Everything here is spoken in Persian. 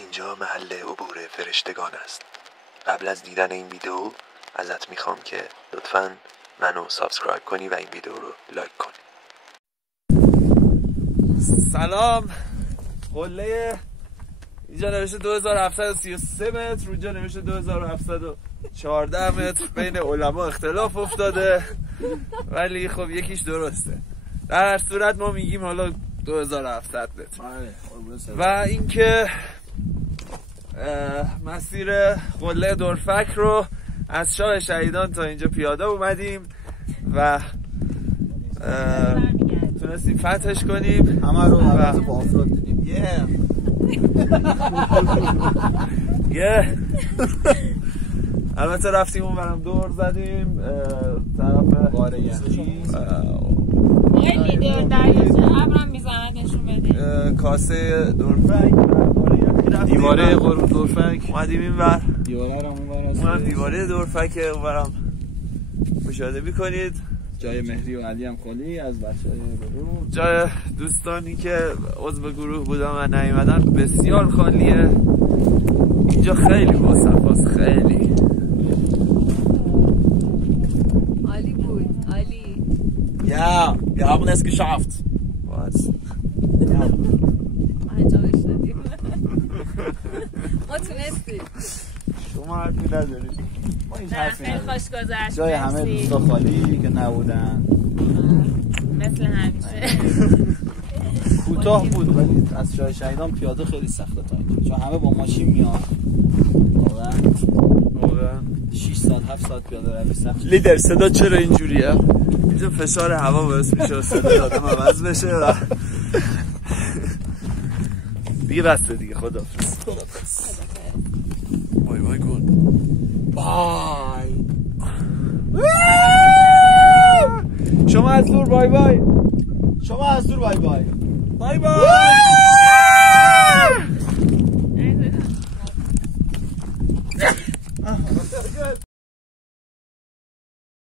اینجا محل عبور فرشتگان است. قبل از دیدن این ویدیو ازت میخوام که لطفاً منو سابسکرایب کنی و این ویدیو رو لایک کنی. سلام. قله اینجا نوشته 2733 متر، اونجا نوشته 2714 متر. بین علما اختلاف افتاده ولی خب یکیش درسته. در هر صورت ما میگیم حالا 2700 متر. و اینکه مسیر قله دورفک رو از شاه شهیدان تا اینجا پیاده اومدیم و تونستیم فتحش کنیم. همه رو با آفراد دیدیم. البته رفتیم اون برم دور زدیم طرف غار یخچی. خیلی دریاچه ابرم میزنه نشون بده. کاسه دورفک، دیواره غار دورفک. اومدیم این ور، دیواره رو اون اونم دیواره دورفکه، اون برم مشاهده میکنید. جای مهری و علی هم خالی از بچه‌های گروه. جای دوستانی که عضو گروه بودن و نیومدن بسیار خالیه. اینجا خیلی باصفاست، خیلی عالی بود، عالی. Ja, wir haben es geschafft. انجامش دادیم. ما تونستیم. شما حرفی ندارید. ما هیچ نه حرفی خیلی نداریم. خوش گذشت. جای همه دوستا خالی که نبودن. مثل همیشه. کوتاه بود ولی از شاه شهیدان پیاده خیلی سخته تا اینجا، چون همه با ماشین میان. واقعا 6 ساعت 7 ساعت پیاده روی سخت. لیدر صدا چرا اینجوریه؟ اینجا فشار هوا باعث میشه صدای آدم عوض بشه و دیگه بسته دیگه. خداحافظ. بای بای کن. بای. شما از دور بای بای. شما از دور بای بای. بای بای.